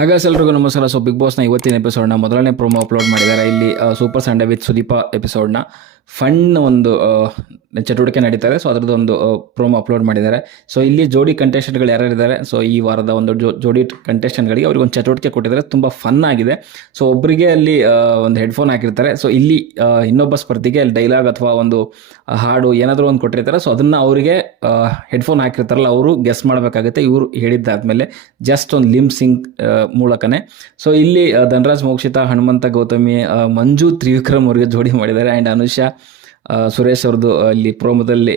ಹಾಗಾಸ್ ಎಲ್ರಿಗೂ ನಮಸ್ಕಾರ. So big ಬಾಸ್ನ ಇವತ್ತಿನ ಎಪಿಸೋಡ್ನ ಮೊದಲನೇ ಪ್ರೋಮೋ ಅಪ್ಲೋಡ್ ಮಾಡಿದ್ದಾರೆ. ಇಲ್ಲಿ ಸೂಪರ್ ಸಂಡೆ ವಿತ್ ಸುದೀಪ ಎಪಿಸೋಡ್ನ ಫನ್ ಒಂದು ಚಟುವಟಿಕೆ ನಡೀತಾರೆ. ಸೊ, ಅದರದ್ದು ಒಂದು ಪ್ರೋಮೋ ಅಪ್ಲೋಡ್ ಮಾಡಿದ್ದಾರೆ. ಸೊ, ಇಲ್ಲಿ ಜೋಡಿ ಕಂಟೆಸ್ಟೆಂಟ್ಗಳು ಯಾರ್ಯಾರಿದ್ದಾರೆ? ಸೊ, ಈ ವಾರದ ಒಂದು ಜೋ, ಜೋಡಿ ಕಂಟೆಸ್ಟೆಂಟ್ಗಳಿಗೆ ಅವ್ರಿಗೆ ಒಂದು ಚಟುವಟಿಕೆ ಕೊಟ್ಟಿದ್ದಾರೆ. ತುಂಬ ಫನ್ ಆಗಿದೆ. ಸೊ ಒಬ್ಬರಿಗೆ ಅಲ್ಲಿ ಒಂದು ಹೆಡ್ಫೋನ್ ಹಾಕಿರ್ತಾರೆ. ಸೊ, ಇಲ್ಲಿ ಇನ್ನೊಬ್ಬ ಸ್ಪರ್ಧಿಗೆ ಅಲ್ಲಿ ಡೈಲಾಗ್ ಅಥವಾ ಒಂದು ಹಾಡು ಏನಾದರೂ ಒಂದು ಕೊಟ್ಟಿರ್ತಾರೆ. ಸೊ, ಅದನ್ನು ಅವರಿಗೆ ಹೆಡ್ಫೋನ್ ಹಾಕಿರ್ತಾರಲ್ಲ, ಅವರು ಗೆಸ್ ಮಾಡಬೇಕಾಗುತ್ತೆ. ಇವರು ಹೇಳಿದ್ದಾದಮೇಲೆ ಜಸ್ಟ್ ಒಂದು ಲಿಮ್ ಸಿಂಗ್ ಮೂಲಕನೇ. ಸೊ, ಇಲ್ಲಿ ಧನರಾಜ್ ಮೋಕ್ಷಿತ, ಹನುಮಂತ ಗೌತಮಿ ಮಂಜು ತ್ರಿವಿಕ್ರಮ್ ಅವರಿಗೆ ಜೋಡಿ ಮಾಡಿದ್ದಾರೆ. ಆ್ಯಂಡ್ ಅನುಷಾ ಸುರೇಶ್ ಅವ್ರದ್ದು ಅಲ್ಲಿ ಪ್ರೋಮೋದಲ್ಲಿ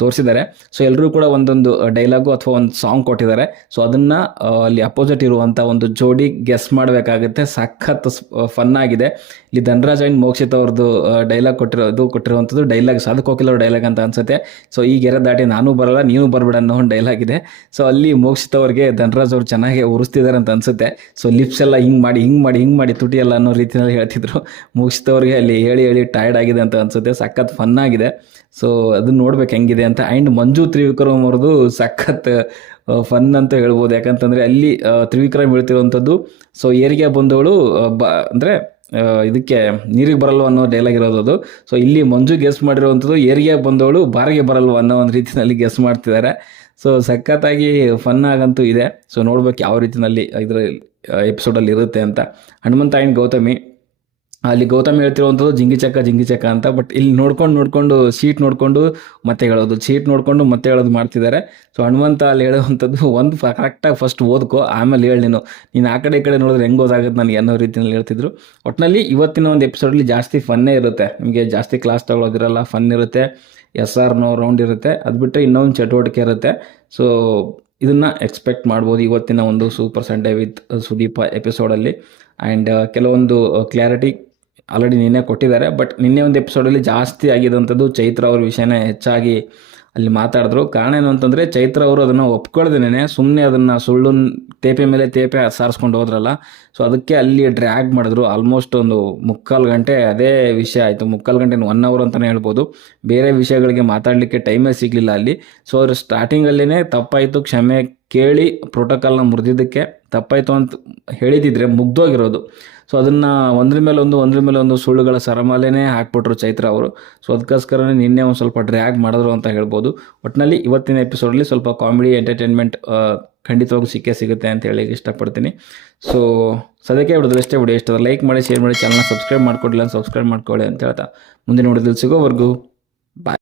ತೋರಿಸಿದ್ದಾರೆ. ಸೊ ಎಲ್ಲರೂ ಕೂಡ ಒಂದೊಂದು ಡೈಲಾಗು ಅಥವಾ ಒಂದು ಸಾಂಗ್ ಕೊಟ್ಟಿದ್ದಾರೆ. ಸೊ ಅದನ್ನು ಅಲ್ಲಿ ಅಪೋಸಿಟ್ ಇರುವಂಥ ಒಂದು ಜೋಡಿ ಗೆಸ್ ಮಾಡಬೇಕಾಗುತ್ತೆ. ಸಖತ್ ಫನ್ ಆಗಿದೆ. ಇಲ್ಲಿ ಧನರಾಜ್ ಆ್ಯಂಡ್ ಮೋಕ್ಷಿತ್ ಅವ್ರದ್ದು ಡೈಲಾಗ್ ಕೊಟ್ಟಿರೋದು ಕೊಟ್ಟಿರುವಂಥದ್ದು ಡೈಲಾಗ್ ಅದಕ್ಕೆ ಹೋಗಿಲ್ಲ ಡೈಲಾಗ್ ಅಂತ ಅನ್ಸುತ್ತೆ. ಸೊ ಈ ಗೆರೆ ದಾಟಿ ನಾನು ಬರಲ್ಲ ನೀವು ಬರಬೇಡ ಅನ್ನೋ ಒಂದು ಡೈಲಾಗ್ ಇದೆ. ಸೊ ಅಲ್ಲಿ ಮೋಕ್ಷಿತ್ ಅವ್ರಿಗೆ ಧನರಾಜ್ ಅವ್ರು ಚೆನ್ನಾಗಿ ಉರಿಸ್ತಿದ್ದಾರೆ ಅಂತ ಅನ್ಸುತ್ತೆ. ಸೊ ಲಿಪ್ಸ್ ಎಲ್ಲ ಹಿಂಗೆ ಮಾಡಿ ಹಿಂಗೆ ಮಾಡಿ ಹಿಂಗೆ ಮಾಡಿ ತುಟಿ ಎಲ್ಲ ಅನ್ನೋ ರೀತಿಯಲ್ಲಿ ಹೇಳ್ತಿದ್ರು. ಮೋಕ್ಷಿತ್ ಅವ್ರಿಗೆ ಅಲ್ಲಿ ಹೇಳಿ ಹೇಳಿ ಟಯರ್ಡ್ ಆಗಿದೆ ಅಂತ ಅನ್ಸುತ್ತೆ. ಸಖತ್ ಫನ್ ಆಗಿದೆ. ಸೊ ಅದನ್ನ ನೋಡ್ಬೇಕು ಹೆಂಗಿದೆ ಅಂತ. ಆ್ಯಂಡ್ ಮಂಜು ತ್ರಿವಿಕ್ರಮ್ ಅವ್ರದ್ದು ಸಖತ್ ಫನ್ ಅಂತ ಹೇಳ್ಬೋದು. ಯಾಕಂತಂದರೆ ಅಲ್ಲಿ ತ್ರಿವಿಕ್ರಮ್ ಹೇಳ್ತಿರುವಂಥದ್ದು ಸೊ ಏರಿಗೆ ಬಂದವಳು ಬ, ಅಂದರೆ ಇದಕ್ಕೆ ನೀರಿಗೆ ಬರಲ್ವ ಅನ್ನೋ ಡೈಲಾಗ್ ಇರೋದು ಅದು. ಸೊ ಇಲ್ಲಿ ಮಂಜು ಗೆಸ್ ಮಾಡಿರುವಂಥದ್ದು ಏರಿಗೆ ಬಂದವಳು ಬಾರಿಗೆ ಬರಲ್ವ ಅನ್ನೋ ಒಂದು ರೀತಿಯಲ್ಲಿ ಗೆಸ್ ಮಾಡ್ತಿದ್ದಾರೆ. ಸೊ ಸಖತ್ತಾಗಿ ಫನ್ ಆಗಂತೂ ಇದೆ. ಸೊ ನೋಡ್ಬೇಕು ಯಾವ ರೀತಿಯಲ್ಲಿ ಇದರ ಎಪಿಸೋಡಲ್ಲಿ ಇರುತ್ತೆ ಅಂತ. ಹನುಮಂತ ಆ್ಯಂಡ್ ಗೌತಮಿ ಅಲ್ಲಿ ಗೌತಮ್ ಹೇಳ್ತಿರುವಂಥದ್ದು ಜಿಂಗಿ ಚಕ್ಕ ಜಿಂಗಿ ಚಕ್ಕ ಅಂತ. ಬಟ್ ಇಲ್ಲಿ ನೋಡ್ಕೊಂಡು ನೋಡ್ಕೊಂಡು ಸೀಟ್ ನೋಡ್ಕೊಂಡು ಮತ್ತೆ ಹೇಳೋದು. ಸೀಟ್ ನೋಡ್ಕೊಂಡು ಮತ್ತೆ ಹೇಳೋದು ಮಾಡ್ತಿದ್ದಾರೆ. ಸೊ ಹನುಮಂತ ಅಲ್ಲಿ ಹೇಳುವಂಥದ್ದು ಒಂದು ಕರೆಕ್ಟಾಗಿ ಫಸ್ಟ್ ಓದ್ಕೋ, ಆಮೇಲೆ ಹೇಳಿ ನೀನು. ನೀನು ಆ ಕಡೆ ಈ ಕಡೆ ನೋಡಿದ್ರೆ ಹೆಂಗೆ ಓದಾಗುತ್ತೆ ನನಗೆ ಅನ್ನೋ ರೀತಿಯಲ್ಲಿ ಹೇಳ್ತಿದ್ರು. ಒಟ್ಟಿನಲ್ಲಿ ಇವತ್ತಿನ ಒಂದು ಎಪಿಸೋಡಲ್ಲಿ ಜಾಸ್ತಿ ಫನ್ನೇ ಇರುತ್ತೆ. ನಿಮಗೆ ಜಾಸ್ತಿ ಕ್ಲಾಸ್ ತಗೊಳ್ಳೋದಿರಲ್ಲ ಫನ್ ಇರುತ್ತೆ. ಎಸ್ ಆರ್ ನೋ ರೌಂಡ್ ಇರುತ್ತೆ. ಅದು ಬಿಟ್ಟರೆ ಇನ್ನೊಂದು ಚಟುವಟಿಕೆ ಇರುತ್ತೆ. ಸೊ ಇದನ್ನು ಎಕ್ಸ್ಪೆಕ್ಟ್ ಮಾಡ್ಬೋದು ಇವತ್ತಿನ ಒಂದು ಸೂಪರ್ ಸಂಡೇ ವಿತ್ ಸುದೀಪ ಎಪಿಸೋಡಲ್ಲಿ ಆ್ಯಂಡ್ ಕೆಲವೊಂದು ಕ್ಲಾರಿಟಿ ಆಲ್ರೆಡಿ ನಿನ್ನೆ ಕೊಟ್ಟಿದ್ದಾರೆ ಬಟ್ ನಿನ್ನೆ ಒಂದು ಎಪಿಸೋಡಲ್ಲಿ ಜಾಸ್ತಿ ಆಗಿದ್ದಂಥದ್ದು ಚೈತ್ರ ಅವ್ರ ವಿಷಯನೇ ಹೆಚ್ಚಾಗಿ ಅಲ್ಲಿ ಮಾತಾಡಿದ್ರು. ಕಾರಣ ಏನು ಅಂತಂದರೆ ಚೈತ್ರ ಅವರು ಅದನ್ನು ಒಪ್ಕೊಳ್ದೇನೆ ಸುಮ್ಮನೆ ಅದನ್ನು ಸುಳ್ಳು ತೇಪೆ ಮೇಲೆ ತೇಪೆ ಸಾರಿಸ್ಕೊಂಡು ಹೋದ್ರಲ್ಲ. ಸೊ ಅದಕ್ಕೆ ಅಲ್ಲಿ ಡ್ರ್ಯಾಗ್ ಮಾಡಿದ್ರು. ಆಲ್ಮೋಸ್ಟ್ ಒಂದು ಮುಕ್ಕಾಲು ಗಂಟೆ ಅದೇ ವಿಷಯ ಆಯಿತು. ಮುಕ್ಕಾಲು ಗಂಟೆ ಒನ್ ಅವರ್ ಅಂತಲೇ ಹೇಳ್ಬೋದು. ಬೇರೆ ವಿಷಯಗಳಿಗೆ ಮಾತಾಡಲಿಕ್ಕೆ ಟೈಮೇ ಸಿಗಲಿಲ್ಲ ಅಲ್ಲಿ. ಸೊ ಅವರು ಸ್ಟಾರ್ಟಿಂಗಲ್ಲೇ ತಪ್ಪಾಯಿತು. ಕ್ಷಮೆ ಕೇಳಿ ಪ್ರೋಟೋಕಾಲ್ನ ಮುರಿದಿದ್ದಕ್ಕೆ ತಪ್ಪಾಯಿತು ಅಂತ ಹೇಳಿದಿದ್ರೆ ಮುಗ್ದೋಗಿರೋದು. ಸೊ ಅದನ್ನು ಒಂದ್ರ ಮೇಲೆ ಒಂದು, ಒಂದ್ರ ಮೇಲೆ ಒಂದು ಸುಳ್ಳುಗಳ ಸರಮಾಲೆನೇ ಹಾಕ್ಬಿಟ್ರು ಚೈತ್ರ ಅವರು. ಸೊ ಅದಕ್ಕೋಸ್ಕರನೇ ನಿನ್ನೆ ಒಂದು ಸ್ವಲ್ಪ ಡ್ರ್ಯಾಗ್ ಮಾಡಿದ್ರು ಅಂತ ಹೇಳ್ಬೋದು. ಒಟ್ಟಿನಲ್ಲಿ ಇವತ್ತಿನ ಎಪಿಸೋಡಲ್ಲಿ ಸ್ವಲ್ಪ ಕಾಮಿಡಿ ಎಂಟರ್ಟೈನ್ಮೆಂಟ್ ಖಂಡಿತವಾಗೂ ಸಿಕ್ಕೇ ಸಿಗುತ್ತೆ ಅಂತ ಹೇಳಿ ಇಷ್ಟಪಡ್ತೀನಿ. ಸೊ ಸದ್ಯಕ್ಕೆ ವಿಡಿಯೋದಲ್ಲಿ ಅಷ್ಟೇ ವಿಡಿಯೋ ಇಷ್ಟ ಲೈಕ್ ಮಾಡಿ ಶೇರ್ ಮಾಡಿ ಚಾನಲ್ನ ಸಬ್ಸ್ಕ್ರೈಬ್ ಮಾಡ್ಕೊಡಿಲ್ಲ ಸಬ್ಸ್ಕ್ರೈಬ್ ಮಾಡ್ಕೊಳ್ಳಿ ಅಂತ ಹೇಳ್ತಾ. ಮುಂದಿನ ವಿಡಿಯೋದಲ್ಲಿ ಸಿಗೋವರೆಗೂ ಬಾಯ್